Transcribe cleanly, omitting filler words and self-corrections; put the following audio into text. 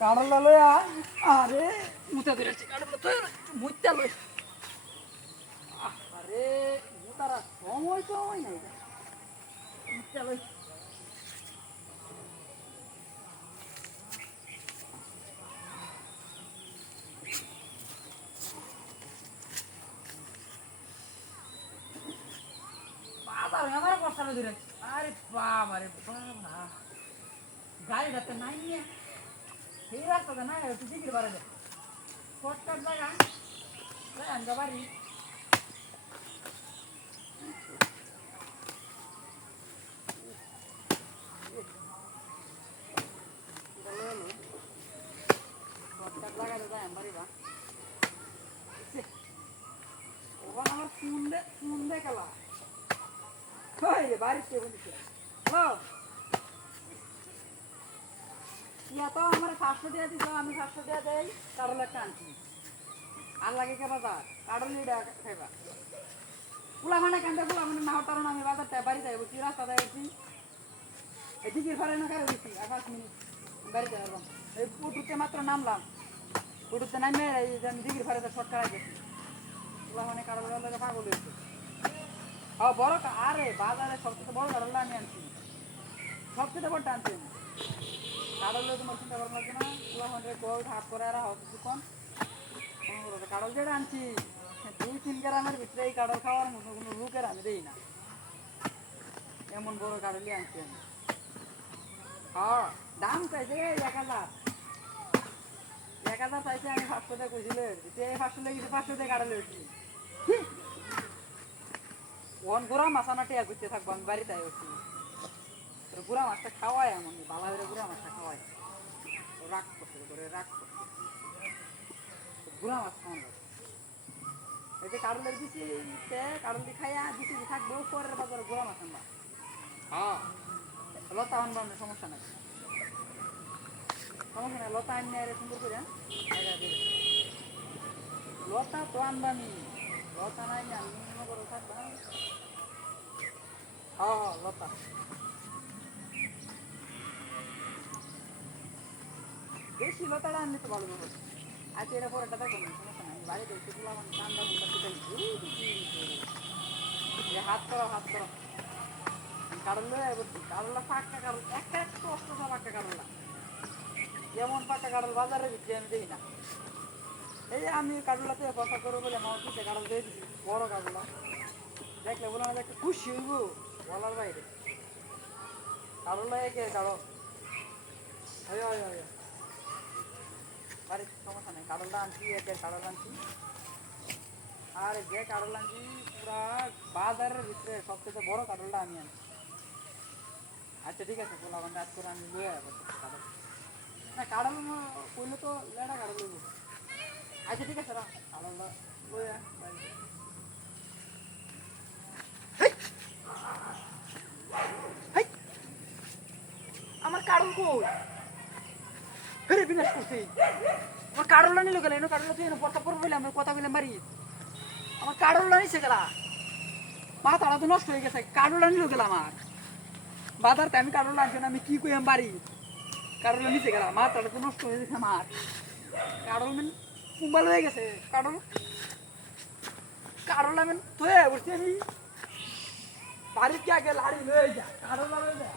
কাড়লা লয়া আরে মুতে ধরেছি কাড়লা তো মুইতা লই আরে মুতারা সময় তো হয় নাই মুতে লই বাবা আমার বসালে ধরেছি আরে বাবা গাড়িটাতে নাই নিয়ে এই রাস্তাতে নাই একটু জিগির বাড়ে দে শর্টকাট জায়গা আনতে পারি শর্টকাট জায়গাতে যাই আমি পারি বা ওখানে আমার ফোন দে খেলা বাড়িতে বলছে হ্যালো ইয়া তো আমার 500 টাকা দিছ আমি 500 টাকা দেই কারণ একটা আনছি আর লাগে কে বাজার কারণ এটা খাইবা পুলা মানে কান্দা পুলা মানে না হটার আমি বাজারটা বাড়ি যাইব কি রাস্তা যাইছি এদিকে ঘরে না কারো দিছি 5 মিনিট বাড়ি যাইব এই পুটুতে মাত্র নামলাম পুটুতে নামে এই যে আমি দিঘির ঘরে শর্টকাট গেছি পুলা মানে কারো লাগে পাগল হইছে হ্যাঁ বড় আরে বাজারে সবচেয়ে বড় কারণ আমি আনছি সবচেয়ে বড়টা আনছি কাড়লে তোমার চিন্তা করা লাগবে না পুরো আমাদের গোল হাত করে আর হাত কিছুক্ষণ কাড়ল যেটা আনছি 2-3 গ্রামের ভিতরে এই কাড়ল খাওয়ার মতো কোনো লোকের আমি দেই না এমন বড় কাড়লই আনছি আমি হ্যাঁ দাম চাইছে 1000 চাইছে আমি 500 টাকা কইছিল এই 500 লেগেছে 500 টাকা কাড়লে উঠছি ওন গোড়া মাছানা টিয়া করতে থাকবো আমি বাড়িতে উঠছি গুড়া মাছটা খাওয়ায় এমন ভালো হয়ে গুড়া মাছটা খাওয়ায় রাগ করতে করে রাগ করতে গুড়া মাছ খাওয়ানো এই যে কারুলের দিছি কারুল দি খাইয়া দিছি থাকবো পরের বাজারে গুড়া মাছ আনবা হ্যাঁ লতা আনবা সমস্যা নাই লতা আনি আরে সুন্দর করে লতা তো আনবানি লতা নাই না নিম্ন করে থাকবা হ্যাঁ লতা বেশি লতাটা আনলে তো ভালো হবে আজকে এটা পরে দেখো না সমস্যা নাই বাড়িতে একটু তুলা মানে কান্দা হাত করো কারণ কারণটা পাক্কা কারণ একটা একটু অস্ত্রটা পাক্কা কারণটা যেমন পাক্কা কারণ বাজারে বিক্রি আমি দিই না এই আমি কারুলাতে কথা করবো বলে আমার পিঠে কারণ দিয়ে দিচ্ছি বড় কারুলা দেখলে বলে আমাদের একটা খুশি হইব বলার বাইরে কারুলা একে কারণ বাড়ির সমস্যা নেই কারলটা আনছি একের কারল আনছি আর যে কারল আনছি পুরা বাজারের ভিতরে সবচেয়ে বড় কারলটা আমি আনছি আচ্ছা ঠিক আছে বলা বান্ধব আজ করে আমি লয়ে যাবো কারল না কারল কইলে তো লেডা কারল লইব আচ্ছা ঠিক আছে কারলটা লয়ে আমার কারল কই ফেরে বিনাশ করছি আমার কারলা নিল গেল কারলা তুই পড়তা পড়বো বলে আমি কথা বলে মারি আমার কারলা নিছে গেলা মাথাটা তো নষ্ট হয়ে গেছে কারলা নিল গেল আমার বাজারতে আমি কারলা আনছি না আমি কি কই আমি বাড়ি কারলা নিচে গেলাম মাথাটা তো নষ্ট হয়ে গেছে আমার কারল মেন মোবাইল হয়ে গেছে কারলা মেন তো বলছি আমি বাড়ির কে আগে লাড়ি লয়ে যা কারলা লয়ে যা